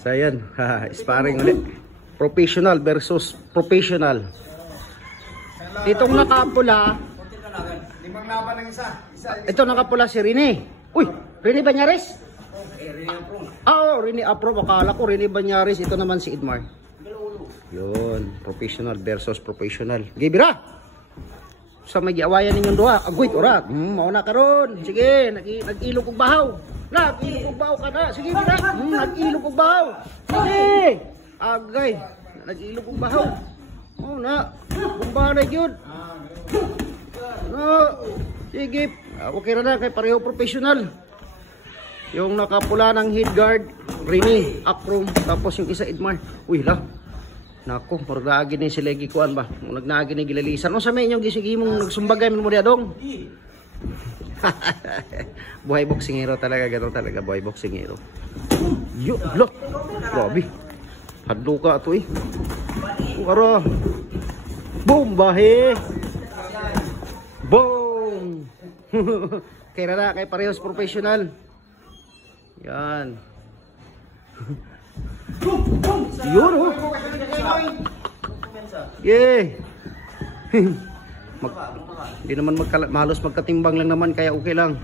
So ayan, sparring ulit. Professional versus professional. Itong nakapula, limang laban ng isa. ito nakapula si Rene. Uy, Rene Banyares? Rene Apro. Akala ko Rene Banyares. Ito naman si Edmar. Yun, professional versus professional. Gibira! Sa may giawayan ninyong duha. Agwit, orat. Mauna ka ron. Sige, nag-ilog og bahaw. Nag-ilog og bahaw ka na. Sige, Bira. Nag-ilog og bahaw. Sige. Agay. Nag-ilog og bahaw. Oh na. Kumbahan na yun. No. Sige. Okay na kay pareho professional. Yung nakapula ng head guard, Rene, Akrom, tapos yung isa Edmar. Uy la. Nako, porgagi ni sila gikuan ba? Nagnagi ni gilalisan. No sa may inyong gisigi mong nagsumbagay mo diha dong. Buhay boksingero talaga, gato talaga buhay boksingero. Yo, lo. Grabe. Hadlo ka ato eh. Ara. Boom bahe. Boom. Kaya na kay parehas professional. Yan. Yun oh. Yeah. Hindi naman malos magkatimbang lang naman kaya okay lang.